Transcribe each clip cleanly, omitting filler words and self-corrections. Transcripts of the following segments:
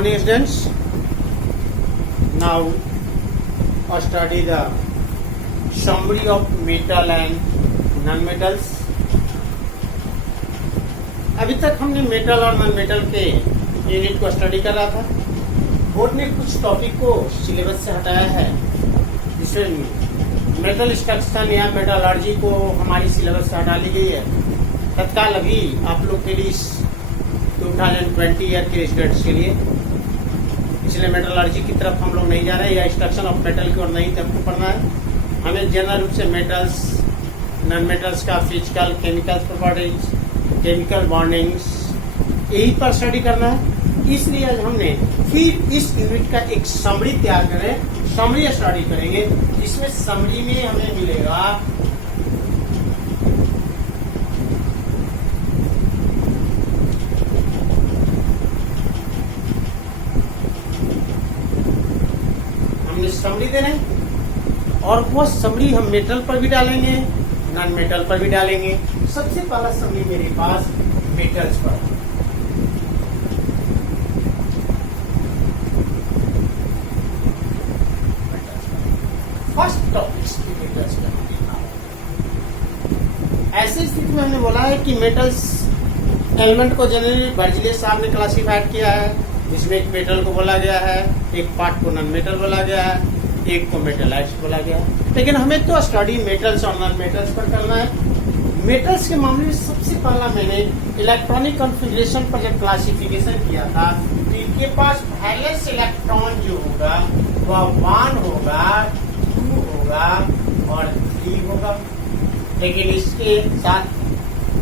morning, students. Now, study the summary of metal and non-metals. अभी तक हमने metal और नॉन मेटल के यूनिट को स्टडी कर रहा था। बोर्ड ने कुछ टॉपिक को सिलेबस से हटाया है, जिसमें मेटल स्ट्रक्चर या मेटलर्जी को हमारी सिलेबस से हटा ली गई है। तत्काल अभी आप लोग के लिए 2020 ईयर के स्टूडेंट्स के लिए इसलिए मेटलर्जी की तरफ हम लोग नहीं जा रहे हैं या स्ट्रक्चर ऑफ मेटल की ओर नहीं हमको पढ़ना है। हमें जनरल रूप से मेटल्स नॉन मेटल्स का physical chemical properties, chemical bondings यही पर स्टडी करना है। इसलिए आज हमने फिर इस यूनिट का एक समरी तैयार करें, समरी स्टडी करेंगे, जिसमें समरी में हमें मिलेगा समरी दे रहे हैं और वो समरी हम मेटल पर भी डालेंगे, नॉन मेटल पर भी डालेंगे। सबसे पहला समरी मेरे पास मेटल्स पर। फर्स्ट टॉपिक मेटल्स पर। ऐसी स्थिति में हमने बोला है कि मेटल्स एलिमेंट को जनरली बर्जलियस साहब ने क्लासिफाइड किया है, जिसमें एक मेटल को बोला गया है, एक पार्ट को नॉन मेटल बोला गया है, एक को मेटलाइज्ड बोला गया है। लेकिन हमें तो स्टडी मेटल्स और नॉन मेटल्स पर करना है। मेटल्स के मामले में सबसे पहला मैंने इलेक्ट्रॉनिक कॉन्फ़िगरेशन पर जब क्लासिफिकेशन किया था, तो इनके पास वैलेंस इलेक्ट्रॉन जो होगा वह 1 होगा, 2 होगा और 3 होगा। लेकिन इसके साथ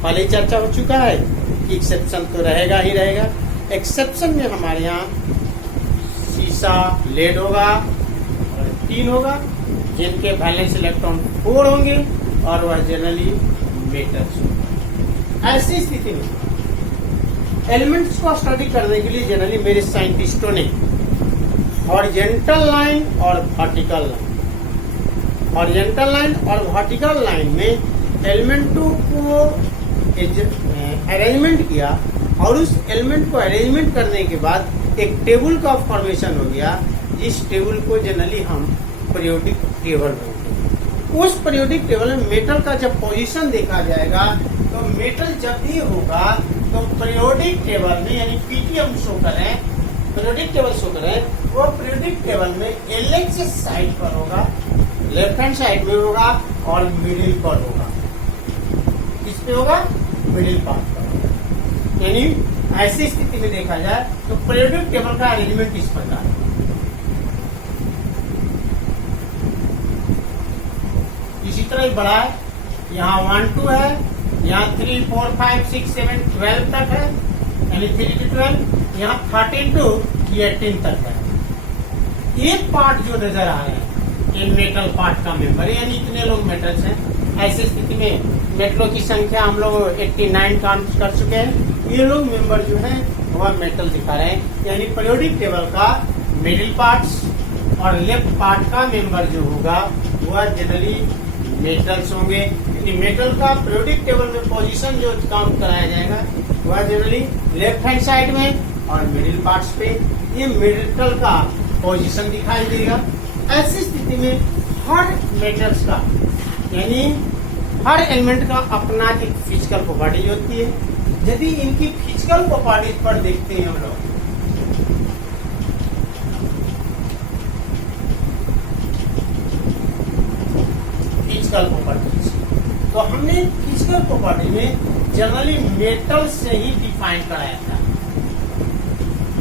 पहले चर्चा हो चुका है कि एक्सेप्शन तो रहेगा ही रहेगा। एक्सेप्शन में हमारे यहाँ शीशा लेड होगा और 3 होगा, जिनके वैलेंस इलेक्ट्रॉन 4 होंगे और वह जनरली मेटल्स होंगे। ऐसी स्थिति में एलिमेंट्स को स्टडी करने के लिए जनरली मेरे साइंटिस्टों ने हॉरिजॉन्टल लाइन और वर्टिकल लाइन, हॉरिजॉन्टल लाइन और वर्टिकल लाइन में एलिमेंटों को अरेंजमेंट किया और उस एलिमेंट को अरेंजमेंट करने के बाद एक टेबल का फॉर्मेशन हो गया। इस टेबल को जनरली हम पीरियोडिक टेबल बोलते हैं। उस पीरियोडिक टेबल में मेटल का जब पोजीशन देखा जाएगा तो मेटल जब भी होगा तो पीरियोडिक टेबल में यानी पीटीएम शो करें, पीरियोडिक टेबल शो करें, वो पीरियोडिक टेबल में एलएक्स साइड पर होगा, लेफ्ट हैंड साइड में होगा और मिडिल पर होगा। किस पे होगा? मिडिल पार्ट पर। यानी ऐसी स्थिति में देखा जाए तो पीरियोडिक टेबल का अरेंजमेंट इस प्रकार है। इसी तरह बड़ा है, यहाँ 1 2 है, यहाँ 3 4 5 6 7 12 तक है, यानी 3 to 12, यहाँ 13 to 18 तक है। एक पार्ट जो नजर आ रहे हैं ये मेटल पार्ट का मेंबर, यानी इतने लोग मेटल्स हैं। ऐसी स्थिति में मेटलों की संख्या हम लोग 89 काउंट कर चुके हैं। ये लोग मेंबर जो हैं वह मेटल दिखा रहे हैं, यानी पीरियोडिक टेबल का मिडिल पार्ट्स और लेफ्ट पार्ट का मेंबर जो होगा वह जनरली मेटल्स होंगे। यानी मेटल का पीरियोडिक टेबल में पोजीशन जो काउंट कराया जाएगा वह जनरली लेफ्ट हैंड साइड में और मिडिल पार्ट्स पे ये मेटल का पोजीशन दिखाई देगा। ऐसी स्थिति में हर मेटल्स का यानी हर एलिमेंट का अपना एक फिजिकल प्रॉपर्टी होती है। यदि इनकी फिजिकल प्रॉपर्टीज पर देखते हैं हम लोग, फिजिकल प्रॉपर्टीज, तो हमने फिजिकल प्रॉपर्टी में जनरली मेटल से ही डिफाइन कराया था,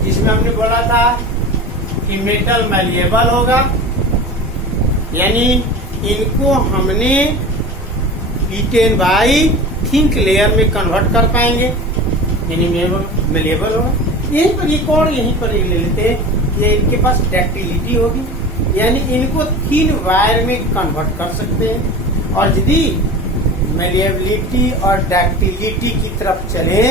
जिसमें हमने बोला था कि मेटल मैलिएबल होगा, यानी इनको हमने ईटेन बाई थिंक लेयर में कन्वर्ट कर पाएंगे, यानी मेलिएबल होगा। यहीं पर एक और यहीं पर ले लेते हैं, ये इनके पास डक्टिलिटी होगी, यानी इनको थिन वायर में कन्वर्ट कर सकते हैं। और यदि मेलिएबिलिटी और डक्टिलिटी की तरफ चले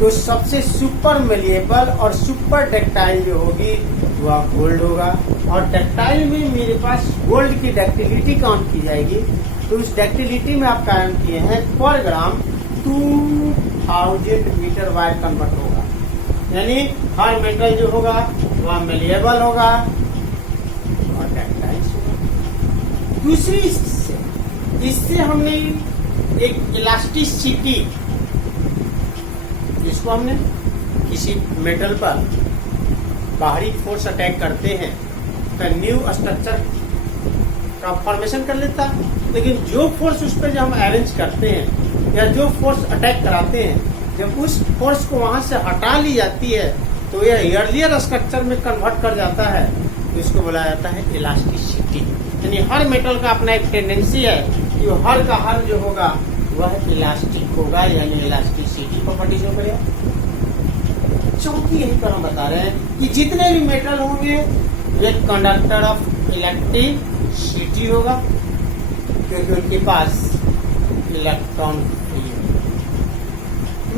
तो सबसे सुपर मेलिएबल और सुपर डक्टाइल जो होगी वह गोल्ड होगा। और डक्टाइल में मेरे पास गोल्ड की डक्टिलिटी काउंट की जाएगी, तो उस डक्टिलिटी में आप काउंट किए हैं पर ग्राम 2000 मीटर वायर कन्वर्ट होगा। यानी हर मेटल जो होगा वह मेलिएबल होगा और डक्टाइल होगा। दूसरी इससे हमने एक इलास्टिसिटी, इसको हमने किसी मेटल पर बाहरी फोर्स अटैक करते हैं तो न्यू स्ट्रक्चर का फॉर्मेशन कर लेता, लेकिन जो फोर्स उस पर जब हम अरेंज करते हैं या जो फोर्स अटैक कराते हैं, जब उस फोर्स को वहां से हटा ली जाती है तो यह अर्लियर स्ट्रक्चर में कन्वर्ट कर जाता है, तो इसको बोला जाता है इलास्टिसिटी। यानी हर मेटल का अपना एक टेंडेंसी है कि वो हर का हर जो होगा वह इलास्टिक होगा, यानी इलास्टिसिटी प्रॉपर्टीज हो गया। चौथी यही पर हम बता रहे हैं कि जितने भी मेटल होंगे वे कंडक्टर ऑफ इलेक्ट्रिसिटी होगा, क्योंकि उनके पास इलेक्ट्रॉन फ्री है।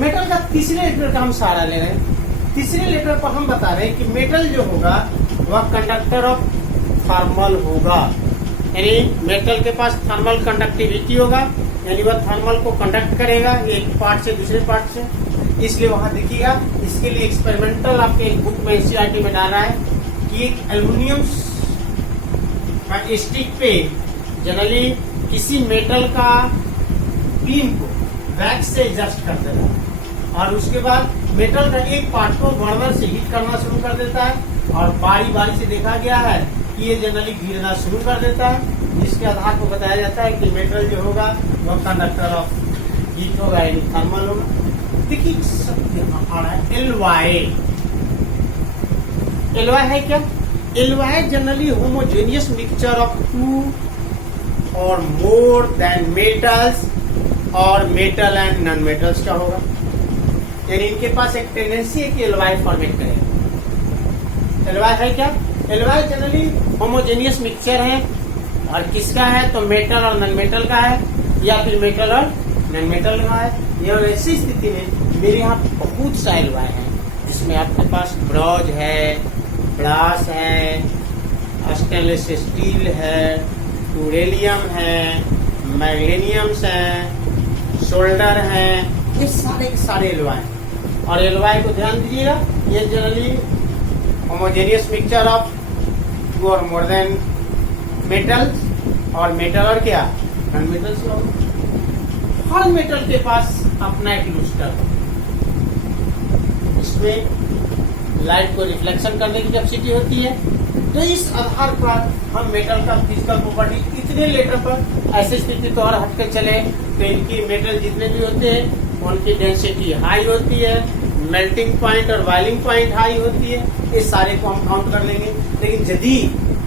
मेटल का तीसरे लेटर का हम सहारा ले रहे हैं। तीसरे लेटर पर हम बता रहे हैं कि मेटल जो होगा वह कंडक्टर ऑफ थर्मल होगा, यानी मेटल के पास थर्मल कंडक्टिविटी होगा, यानी वह थर्मल को कंडक्ट करेगा एक पार्ट से दूसरे पार्ट से। इसलिए वहां देखिएगा, इसके लिए एक्सपेरिमेंटल आपके बुक में एनसीईआरटी में डाला है कि एक एल्युमिनियम का स्टिक पे जनरली किसी मेटल का बीम को वैक्स से एडजस्ट कर देता है और उसके बाद मेटल का एक पार्ट को बर्नर से हीट करना शुरू कर देता है और बारी बारी से देखा गया है कि ये जनरली गिरना शुरू कर देता है, जिसके आधार पर बताया जाता है कि मेटल जो होगा वह कंडक्टर ऑफ हीट होगा, यानी थर्मल होगा। देखिए यहाँ आ रहा है एलवाई। एलवाई है क्या? Alloy generally homogeneous mixture of two और मोर देन मेटल्स और मेटल एंड नॉन मेटल्स का होगा, यानी इनके पास एक टेंडेंसी है कि एलवाई फॉर्मेट करेगा। एलवाई है क्या? एलवाई जनरली होमोजेनियस मिक्सचर है और किसका है तो मेटल और नॉन मेटल का है या फिर मेटल और नॉन मेटल का है। यह ऐसी स्थिति में मेरे यहाँ बहुत सा एलवाई है जिसमें आपके पास ब्रॉन्ज है, ब्रास है, स्टेनलेस स्टील है, टूरेलियम है, मैग्नीशियम्स है, सोल्डर है, ये सारे के सारे एलवाई। और एलवाई को ध्यान दीजिएगा, ये generally homogeneous mixture of two और मोर देन मेटल्स और मेटल और क्या नॉन मेटल्स का होगा। हर मेटल के पास अपना एक लूस्टर, इसमें लाइट को रिफ्लेक्शन करने की कैपेसिटी होती है। तो इस आधार पर हम मेटल का फिजिकल प्रॉपर्टी इतने लेटर पर ऐसे स्थिति तो और हटकर चले तो इनकी मेटल जितने भी होते हैं उनकी डेंसिटी हाई होती है, मेल्टिंग पॉइंट और बॉइलिंग पॉइंट हाई होती है, इस सारे को हम काउंट कर लेंगे। लेकिन यदि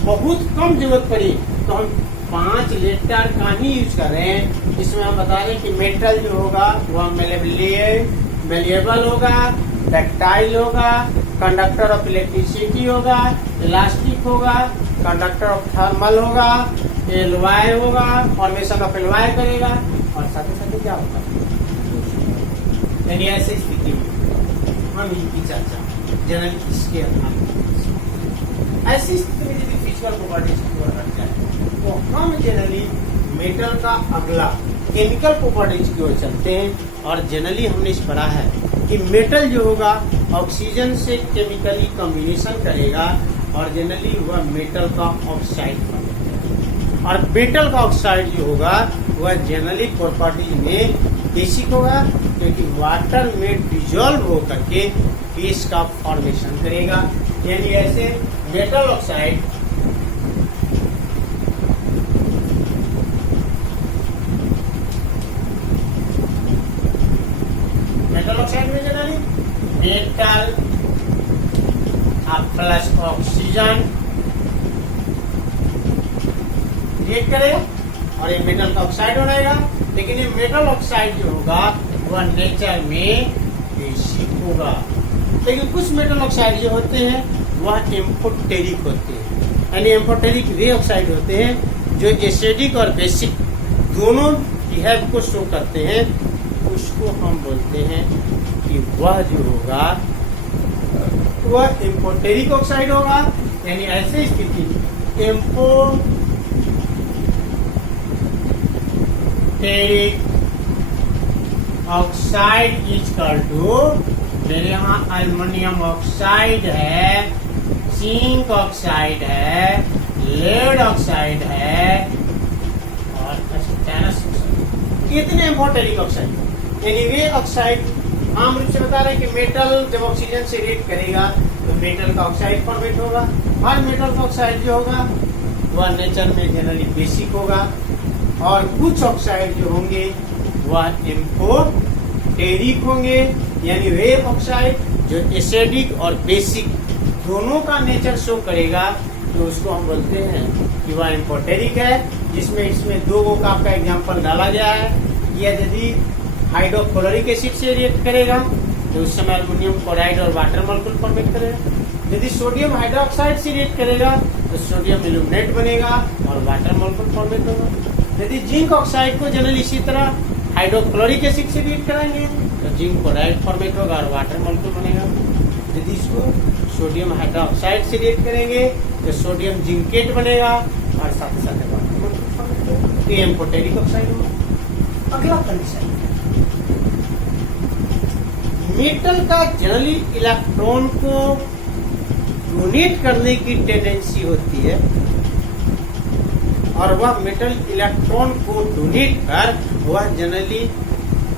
बहुत कम जरूरत पड़ी तो हम 5 लेटर का ही यूज कर रहे हैं। इसमें हम बता रहे हैं कि मेटल जो होगा वह मेलिएबल होगा, डक्टाइल होगा, कंडक्टर ऑफ इलेक्ट्रिसिटी होगा, इलास्टिक होगा, कंडक्टर ऑफ थर्मल होगा, एलवाई होगा, फॉर्मेशन ऑफ एलवाई करेगा और साथ ही साथ क्या होगा, यानी ऐसी स्थिति में हम इनकी चर्चा जनरली इसके आधार ऐसी स्थिति में यदि फिजिकल प्रॉपर्टीज की ओर हट जाए तो हम जनरली मेटल का अगला केमिकल प्रॉपर्टीज की ओर चलते हैं। और जनरली हमने इस पढ़ा है कि मेटल जो होगा ऑक्सीजन से केमिकली कॉम्बिनेशन करेगा और जनरली वह मेटल का ऑक्साइड बनेगा। और मेटल का ऑक्साइड जो होगा वह जनरली प्रॉपर्टीज में बेसिक होगा, क्योंकि वाटर में डिजोल्व होकर के बेस का फॉर्मेशन करेगा। यानी ऐसे मेटल ऑक्साइड में generally metal plus oxygen react करेगा और ये मेटल का ऑक्साइड हो जाएगा। लेकिन ये मेटल ऑक्साइड जो होगा वह नेचर में बेसिक होगा। लेकिन कुछ मेटल ऑक्साइड जो होते हैं वह एम्फोटेरिक होते हैं, यानी एम्फोटेरिक रे ऑक्साइड होते हैं जो एसिडिक और बेसिक दोनों बिहेव को शो करते हैं। उसको हम बोलते हैं कि वह जो होगा वह एम्फोटेरिक ऑक्साइड होगा। यानी ऐसी स्थिति amphoteric oxide is equal to मेरे यहाँ एल्युमिनियम ऑक्साइड है, जिंक ऑक्साइड है, लेड ऑक्साइड है और टैनस ऑक्साइड, इतने इम्पोर्टेंट ऑक्साइड। एनीवे ऑक्साइड आम रूप से बता रहे हैं कि मेटल जब ऑक्सीजन से रिएक्ट करेगा तो मेटल का ऑक्साइड फॉर्मेट होगा। हर मेटल का ऑक्साइड जो होगा वह नेचर में जनरली बेसिक होगा और कुछ ऑक्साइड जो होंगे वह एम्फोटेरिक होंगे, यानी वे ऑक्साइड जो एसिडिक और बेसिक दोनों का नेचर शो करेगा तो उसको हम बोलते हैं कि वह एम्फोटेरिक है। जिसमें इसमें दो का आपका एग्जाम्पल डाला गया है। यह यदि हाइड्रोक्लोरिक एसिड से रिएक्ट करेगा तो उस समय एल्युमिनियम क्लोराइड और वाटर मॉलिक्यूल फॉर्मेट करेगा। यदि सोडियम हाइड्रोक्साइड से रिएक्ट करेगा तो सोडियम इल्यूमिनेट बनेगा और वाटर मॉलिक्यूल फॉर्मेट होगा। यदि जिंक ऑक्साइड को जनरल इसी तरह हाइड्रोक्लोरिक एसिड से रिएक्ट कराएंगे तो जिंक क्लोराइड फॉर्मेट होगा और वाटर मॉलिक्यूल बनेगा। यदि इसको सोडियम हाइड्रोक्साइड से रिएक्ट करेंगे तो सोडियम जिंकेट बनेगा और साथ साथ वाटर मॉलिक्यूल फॉर्मेट होगा। ये एम्फोटेरिक ऑक्साइड होगा। अगला कंडीशन, मेटल का जनरली इलेक्ट्रॉन को डोनेट करने की टेंडेंसी होती है और वह मेटल इलेक्ट्रॉन को डोनेट कर वह जनरली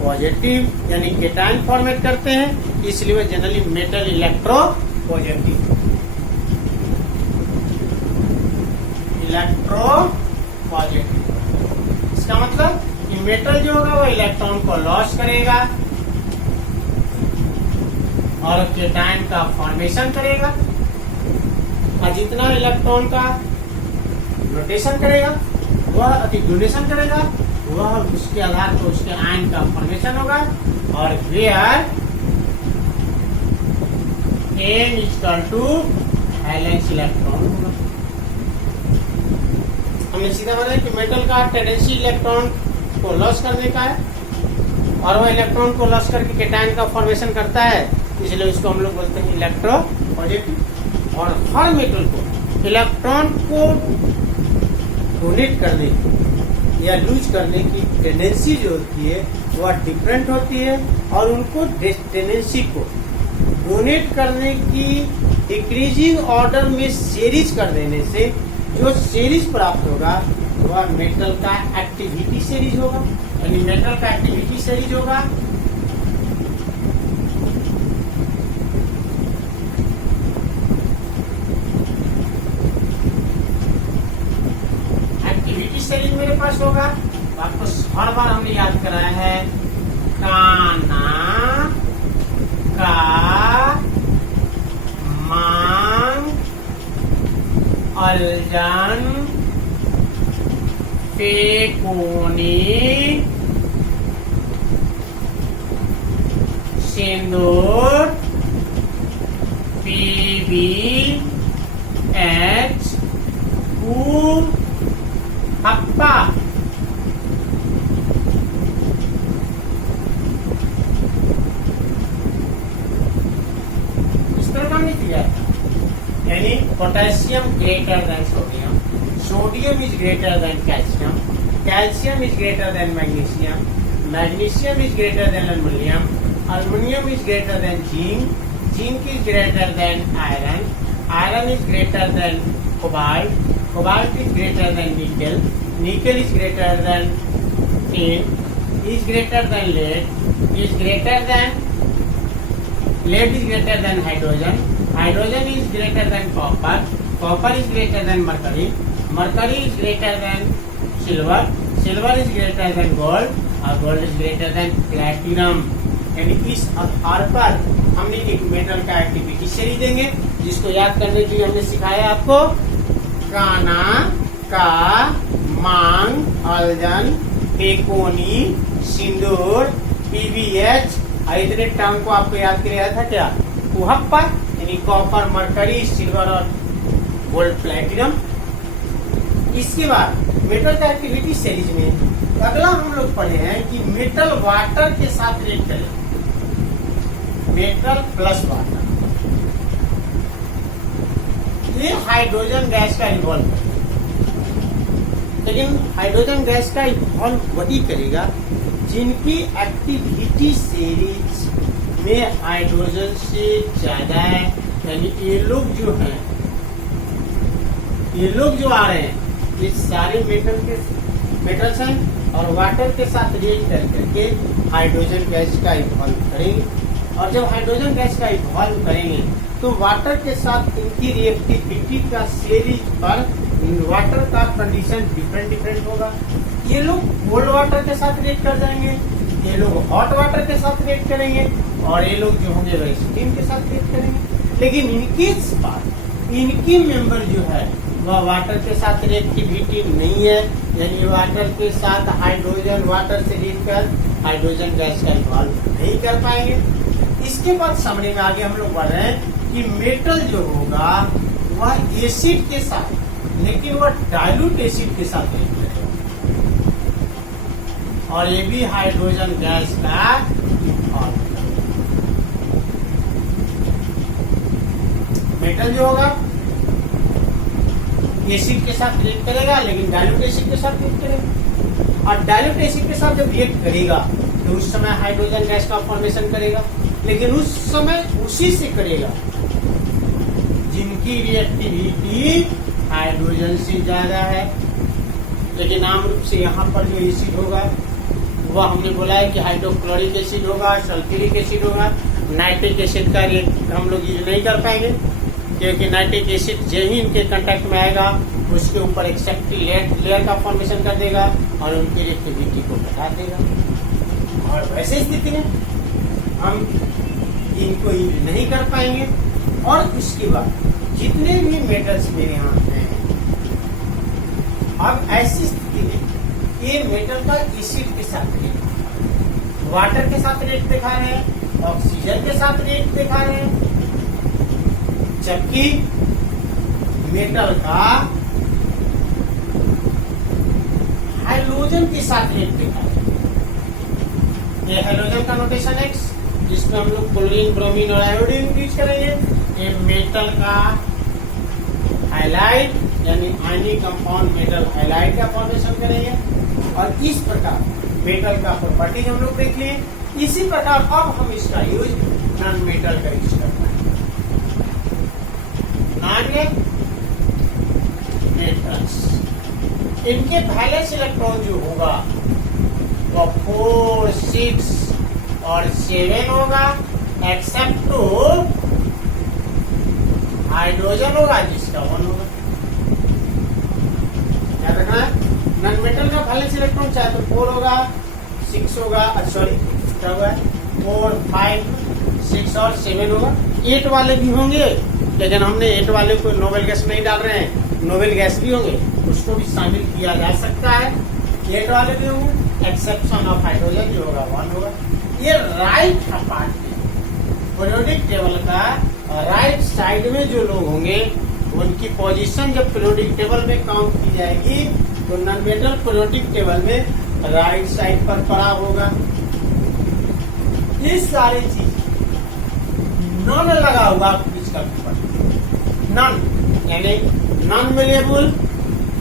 पॉजिटिव यानी केटायन फॉर्मेट करते हैं, इसलिए वह generally metal electro positive electro positive. इसका मतलब कि मेटल जो होगा वह इलेक्ट्रॉन को लॉस करेगा और केटायन का फॉर्मेशन करेगा और जितना इलेक्ट्रॉन का रोटेशन करेगा वह डोनेशन करेगा वह उसके आधार पर उसके आयन का फॉर्मेशन होगा और where n equal to valence electron होगा। हमने सीधा बताया कि मेटल का टेंडेंसी इलेक्ट्रॉन को लॉस करने का है और वह इलेक्ट्रॉन को लॉस करके केटायन का फॉर्मेशन करता है, इसलिए उसको हम लोग बोलते हैं इलेक्ट्रो पॉजिटिव। और हर मेटल को इलेक्ट्रॉन को डोनेट करने की या लूज करने की टेंडेंसी जो होती है वह डिफरेंट होती है और उनको टेंडेंसी को डोनेट करने की डिक्रीजिंग ऑर्डर में सीरीज कर देने से जो सीरीज प्राप्त होगा वह मेटल का एक्टिविटी सीरीज होगा, यानी मेटल का एक्टिविटी सीरीज होगा। सीरीज मेरे पास होगा। तो आपको हर बार हमने याद कराया है काना का मांग अल्जन फेकोनी सिंदूर पीबी एच हप्पा। इस तरह का नहीं किया, यानी potassium greater than sodium, sodium is greater than calcium, calcium is greater than magnesium, magnesium is greater than aluminium, aluminium is greater than zinc, zinc is greater than iron, iron is greater than cobalt, cobalt is greater than nickel, nickel is greater than tin, is greater than lead, is greater than lead is greater than hydrogen, hydrogen is greater than copper, copper is greater than mercury, mercury is greater than silver, silver is greater than gold और gold is greater than platinum। यानी इस आधार पर हमने एक metal का activity series देंगे जिसको याद करने के लिए हमने सिखाया आपको काना का मांग अल्जन फेकोनी सिंदूर पीबीएच और इतने टर्म को आपको याद किया था क्या, कुहप्पा यानी कॉपर मरकरी सिल्वर और गोल्ड प्लैटिनम। इसके बाद मेटल का एक्टिविटी सीरीज में अगला हम लोग पढ़े हैं कि मेटल वाटर के साथ रिएक्ट करें, मेटल प्लस वाटर, ये हाइड्रोजन गैस का इन्वॉल्व करेगा। लेकिन हाइड्रोजन गैस का इन्वॉल्व वही करेगा जिनकी एक्टिविटी सीरीज में हाइड्रोजन से ज्यादा है, यानी ये लोग जो हैं, ये लोग जो आ रहे हैं ये सारे मेटल्स हैं और वाटर के साथ रिएक्ट करके हाइड्रोजन गैस का इवॉल्व करेंगे। और जब हाइड्रोजन गैस का इवॉल्व करेंगे तो वाटर के साथ इनकी रिएक्टिविटी का सीरीज पर वाटर का कंडीशन डिफरेंट होगा। ये लोग कोल्ड वाटर के साथ रिएक्ट कर जाएंगे, ये लोग हॉट वाटर के साथ रिएक्ट करेंगे और ये लोग जो होंगे वह स्टीम के साथ रिएक्ट करेंगे। लेकिन इनकी मेंबर जो है वह वाटर के साथ रिएक्टिविटी नहीं है, यानी वाटर के साथ हाइड्रोजन वाटर से रिएक्ट कर हाइड्रोजन गैस का इवॉल्व नहीं कर पाएंगे। इसके बाद समरी में आगे हम लोग बढ़ रहे हैं कि मेटल जो होगा वह एसिड के साथ, लेकिन वह डाइल्यूट एसिड के साथ रिएक्ट करेगा और ये भी हाइड्रोजन गैस का इवॉल्व करेगा। मेटल जो होगा एसिड के साथ रिएक्ट करेगा, लेकिन डाइल्यूट एसिड के साथ रिएक्ट करेगा और डाइल्यूट एसिड के साथ जब रिएक्ट करेगा तो उस समय हाइड्रोजन गैस का फॉर्मेशन करेगा, लेकिन उस समय उसी से करेगा जिनकी रिएक्टिविटी हाइड्रोजन से ज्यादा है। लेकिन आम रूप से यहाँ पर जो एसिड होगा वह हमने बोला है कि हाइड्रोक्लोरिक एसिड होगा, सल्फ्यूरिक एसिड होगा। नाइट्रिक एसिड का रिएक्ट हम लोग यूज नहीं कर पाएंगे, क्योंकि नाइट्रिक एसिड जो ही इनके कांटेक्ट में आएगा उसके ऊपर एक सेफ्टी लेयर का फॉर्मेशन कर देगा और उनकी रिएक्टिविटी को बढ़ा देगा और वैसे स्थिति में हम इनको यूज नहीं कर पाएंगे। और इसके बाद जितने भी मेटल्स मेरे यहाँ हैं, अब ऐसी स्थिति में ये मेटल का एसिड के साथ रिएक्ट, वाटर के साथ रिएक्ट दिखा रहे हैं, ऑक्सीजन के साथ रिएक्ट दिखा रहे हैं, जबकि मेटल का हाइड्रोजन के साथ रिएक्ट दिखा रहे हैं। ये हाइड्रोजन का नोटेशन X, जिसमें हम लोग क्लोरीन, ब्रोमीन और आयोडीन यूज करेंगे। ये मेटल का हाइलाइट यानी आयनिक कंपाउंड मेटल हाइलाइट का फॉर्मेशन करेंगे और इस प्रकार मेटल का प्रॉपर्टीज हम लोग देख लिए। इसी प्रकार अब हम इसका यूज नॉन मेटल का यूज करते हैं। नॉन मेटल्स, इनके वैलेंस इलेक्ट्रॉन जो होगा वो 4, 6 और 7 होगा, एक्सेप्ट टू हाइड्रोजन होगा जिसका 1 होगा। याद रखना है, नॉन मेटल का वैलेंस इलेक्ट्रॉन चाहे तो 4 होगा, 6 होगा, सॉरी क्या होगा 4, 5, 6 और 7 होगा। 8 वाले भी होंगे, लेकिन हमने 8 वाले को नोबेल गैस नहीं डाल रहे हैं, नोबेल गैस भी होंगे, उसको भी शामिल किया जा सकता है। 8 वाले भी होंगे, एक्सेप्शन ऑफ हाइड्रोजन जो होगा 1 होगा। ये राइट पार्ट पीरियोडिक टेबल का राइट साइड में जो लोग होंगे उनकी पोजीशन जब पीरियोडिक टेबल में काउंट की जाएगी तो नॉन मेटल पीरियोडिक टेबल में राइट साइड पर पड़ा होगा। ये सारी चीज नॉन लगा हुआ इसका नॉन यानी नॉन वेरिएबल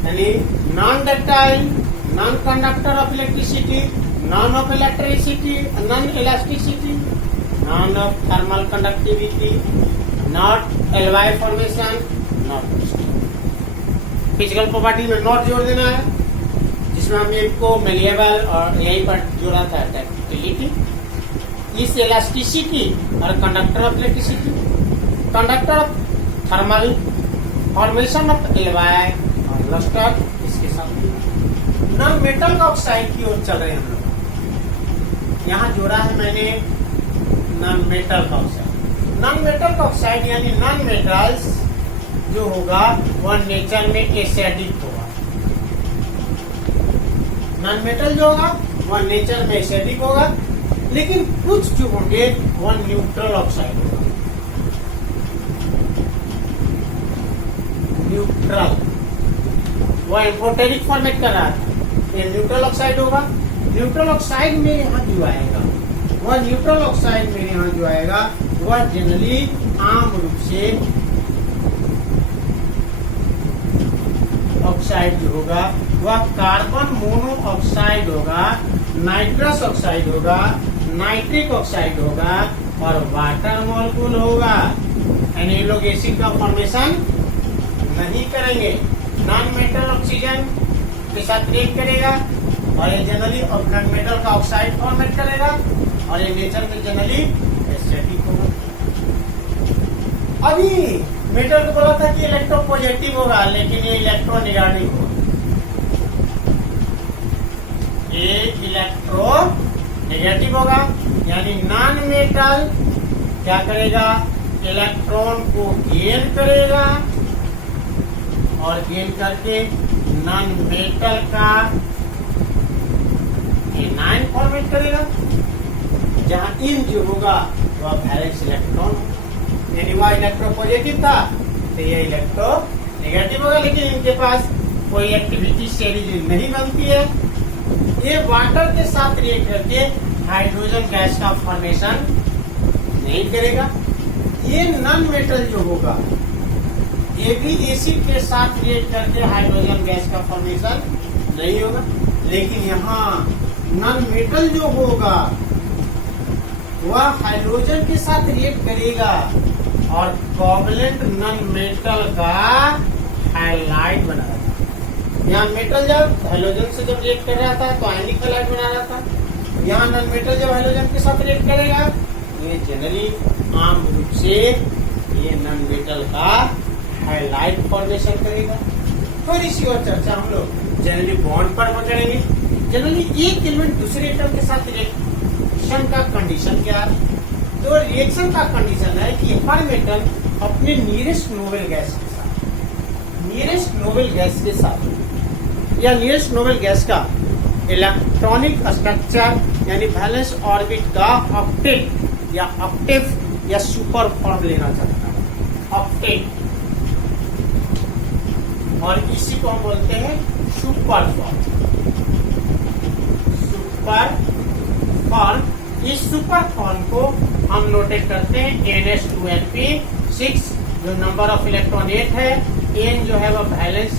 यानी non ductile, non conductor of electricity, non of electricity, non elasticity, non of thermal conductivity, not alloy formation, not physical property में नॉट जोड़ देना है, जिसमें हम इनको मेलिएबल और यहीं पर जोड़ा था डक्टिलिटी। इस इलास्टिसिटी और conductor of electricity, conductor of thermal formation of alloy और लस्टर, इसके साथ नॉन मेटल ऑक्साइड की ओर चल रहे हैं हम लोग। यहाँ जोड़ा है मैंने non metal oxide. Non metal oxide यानी नॉन मेटल्स जो होगा वह नेचर में एसिडिक होगा। नॉन मेटल जो होगा वह नेचर में एसिडिक होगा, लेकिन कुछ जो होंगे वह न्यूट्रल ऑक्साइड होगा। न्यूट्रल वह एम्फोटेरिक फॉर्मेट कर रहा है, ये न्यूट्रल ऑक्साइड होगा। न्यूट्रल ऑक्साइड में यहाँ जो आएगा वह न्यूट्रल ऑक्साइड में यहाँ जो आएगा वह जनरली आम रूप से ऑक्साइड जो होगा वह कार्बन मोनोऑक्साइड होगा, नाइट्रस ऑक्साइड होगा, नाइट्रिक ऑक्साइड होगा, और वाटर मॉलिक्यूल होगा, यानी ये लोग एसिड का फॉर्मेशन नहीं करेंगे। नॉन मेटल ऑक्सीजन के साथ रिएक्ट करेगा और ये जनरली नॉन मेटल का ऑक्साइड फॉर्मेट करेगा और ये नेचर में जनरली एसिडिक होगा। अभी मेटल को बोला था कि इलेक्ट्रोपॉजिटिव होगा, लेकिन ये इलेक्ट्रोनेगेटिव होगा। ये इलेक्ट्रोनेगेटिव होगा, यानी नॉन मेटल क्या करेगा, इलेक्ट्रॉन को गेन करेगा और गेन करके नॉन मेटल का एनायन फॉर्मेट करेगा, जहां इन जो होगा वह वैलेंस इलेक्ट्रॉन, यानी वह इलेक्ट्रोपॉजिटिव था तो ये इलेक्ट्रोनेगेटिव होगा, लेकिन इनके पास कोई एक्टिविटी शेयरिंग नहीं बनती है। ये वाटर के साथ रिएक्ट करके हाइड्रोजन गैस का फॉर्मेशन नहीं करेगा। ये नॉन मेटल जो होगा ये भी एसिड के साथ रिएक्ट करके हाइड्रोजन गैस का फॉर्मेशन नहीं होगा, लेकिन यहाँ नॉन मेटल जो होगा वह हाइड्रोजन के साथ रिएक्ट करेगा और कोवलेंट नॉन मेटल का हाइलाइट बना रहा था। यहाँ मेटल जब हाइड्रोजन से जब रिएक्ट कर रहा था तो आयनिक हाइलाइट बना रहा था। यहाँ नॉन मेटल जब हाइड्रोजन के साथ रिएक्ट करेगा ये जनरली आम रूप से ये नॉन मेटल का हाइलाइट फॉर्मेशन करेगा। थोड़ी सी और चर्चा हम लोग जनरली बॉन्ड पर करेंगे। जनरली एक एलिमेंट दूसरे एटम के साथ रिएक्शन का कंडीशन क्या है? तो रिएक्शन का कंडीशन है कि हर मेटल अपने नियरेस्ट नोबल गैस के साथ या नियरेस्ट नोबल गैस का इलेक्ट्रॉनिक स्ट्रक्चर यानी वैलेंस ऑर्बिट का ऑक्टेट या ऑक्टेव या सुपर फॉर्म लेना चाहता है, ऑक्टेट, और इसी को हम बोलते हैं सुपर फॉर्म। इस सुपर फॉर्म को हम नोटेट करते हैं NH2Np6, जो नंबर ऑफ इलेक्ट्रॉन 8 है, N जो है वह वैलेंस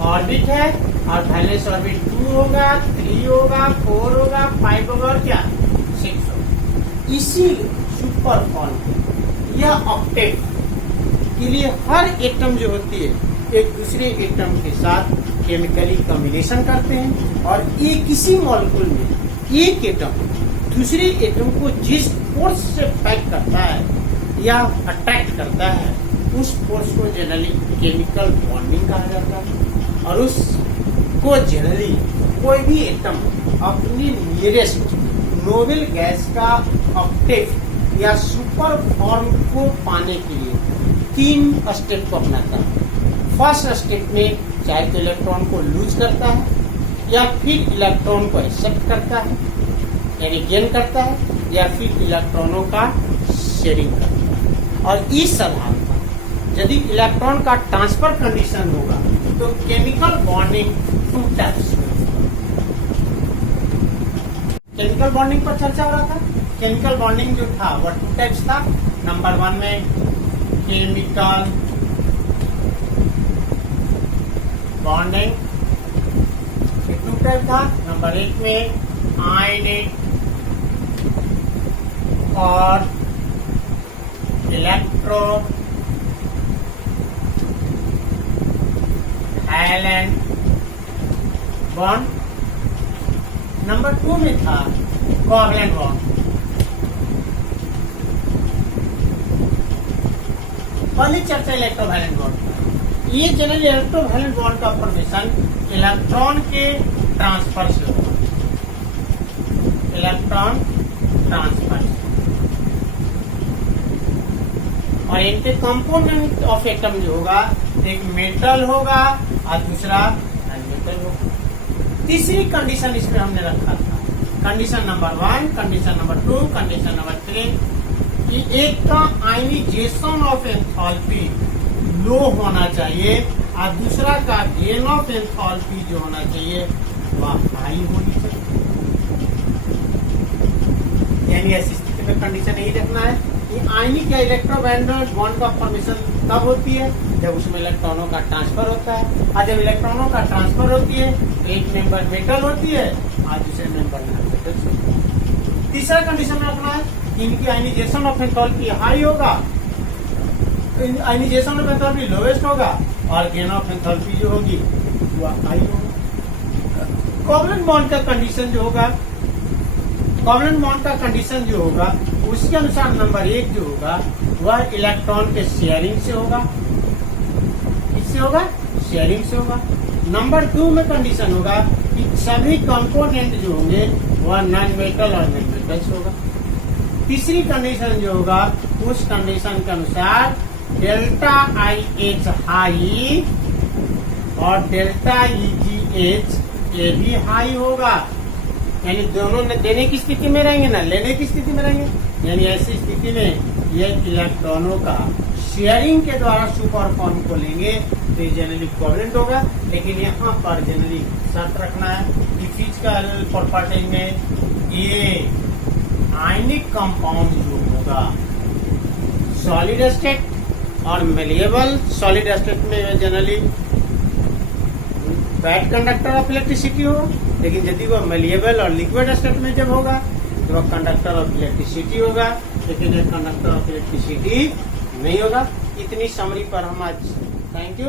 ऑर्बिट है और वैलेंस ऑर्बिट 2 होगा, 3 होगा, 4 होगा, 5 होगा और क्या 6 होगा। इसी सुपर फॉर्म या ऑक्टेट के लिए हर एटम जो होती है एक दूसरे एटम के साथ केमिकली कॉम्बिनेशन करते हैं और एक किसी मॉलिक्यूल में एक एटम दूसरे एटम को जिस फोर्स से पैक करता है या अट्रैक्ट करता है उस फोर्स को जनरली केमिकल बॉन्डिंग कहा जाता है। और उसको जनरली कोई भी एटम अपनी नियरेस्ट नोबल गैस का ऑक्टेव या सुपर फॉर्म को पाने के लिए 3 स्टेप को अपनाता है। फर्स्ट स्टेप में चाहे तो इलेक्ट्रॉन को लूज करता है या फिर इलेक्ट्रॉन को एक्सेप्ट करता है यानी गेन करता है या फिर इलेक्ट्रॉनों का शेयरिंग करता है। और इस आधार पर यदि इलेक्ट्रॉन का ट्रांसफर कंडीशन होगा तो chemical bonding 2 types. Chemical bonding पर चर्चा हो रहा था। केमिकल बॉन्डिंग जो था वह 2 टाइप्स था। नंबर 1 में केमिकल बॉन्डिंग 2 टाइप था। नंबर 1 में आयनिक और इलेक्ट्रो वैलेंट बॉन्ड। नंबर 2 में था कोवलेंट बॉन्ड। पहली चर्चा इलेक्ट्रोवैलेंट बॉन्ड। ये जनरली इलेक्ट्रोवैलेंट बॉन्ड का फॉर्मेशन इलेक्ट्रॉन के ट्रांसफर से होगा। इलेक्ट्रॉन ट्रांसफर और इनके कंपोनेंट ऑफ एटम जो होगा एक मेटल होगा और दूसरा नॉन मेटल होगा। तीसरी कंडीशन इसमें हमने रखा था condition number 1, condition number 2, condition number 3 कि एक का आयनाइजेशन ऑफ एंथैल्पी लो होना चाहिए और दूसरा का गेन ऑफ एंथैल्पी जो होना चाहिए वह हाई होनी चाहिए। यानी ऐसी स्थिति में कंडीशन यही रखना है कि आयनिक या इलेक्ट्रोवैलेंट बॉन्ड का फॉर्मेशन तब होती है जब उसमें इलेक्ट्रॉनों का ट्रांसफर होता है और जब इलेक्ट्रॉनों का ट्रांसफर होती है तो एक मेंबर मेटल होती है और दूसरे मेंबर नॉन मेटल। तीसरा कंडीशन में रखना है इनकी आयनाइजेशन ऑफ एंथैल्पी हाई होगा, आयनाइजेशन ऑफ एंथैल्पी लोवेस्ट होगा, और गेन ऑफ एंथैल्पी जो होगी वह हाई होगा। कोवलेंट बॉन्ड का कंडीशन जो होगा, कोवलेंट बॉन्ड का कंडीशन जो होगा उसके अनुसार नंबर 1 जो होगा वह इलेक्ट्रॉन के शेयरिंग से होगा। किससे होगा? शेयरिंग से होगा। नंबर 2 में कंडीशन होगा कि सभी कंपोनेंट जो होंगे वह नॉन मेटल और नॉन मेटल से होगा। तीसरी कंडीशन जो होगा उस कंडीशन के अनुसार डेल्टा IH हाई और डेल्टा EGH ये भी हाई होगा, यानी दोनों देने की स्थिति में रहेंगे ना लेने की स्थिति में रहेंगे। यानी ऐसी स्थिति में ये इलेक्ट्रॉनों का शेयरिंग के द्वारा सुपर फॉर्म को लेंगे तो ये जनरली कोवलेंट होगा। लेकिन यहाँ पर जनरली शर्त रखना है कि फिजिकल प्रॉपर्टी में ये आयनिक कंपाउंड जो होगा सॉलिड स्टेट और मेलिएबल, सॉलिड स्टेट में generally bad conductor of electricity होगा, लेकिन यदि वह मेलिएबल और लिक्विड स्टेट में जब होगा तो वह कंडक्टर ऑफ इलेक्ट्रिसिटी होगा, लेकिन एक कंडक्टर ऑफ इलेक्ट्रिसिटी नहीं होगा। इतनी समरी पर हम आज थैंक यू।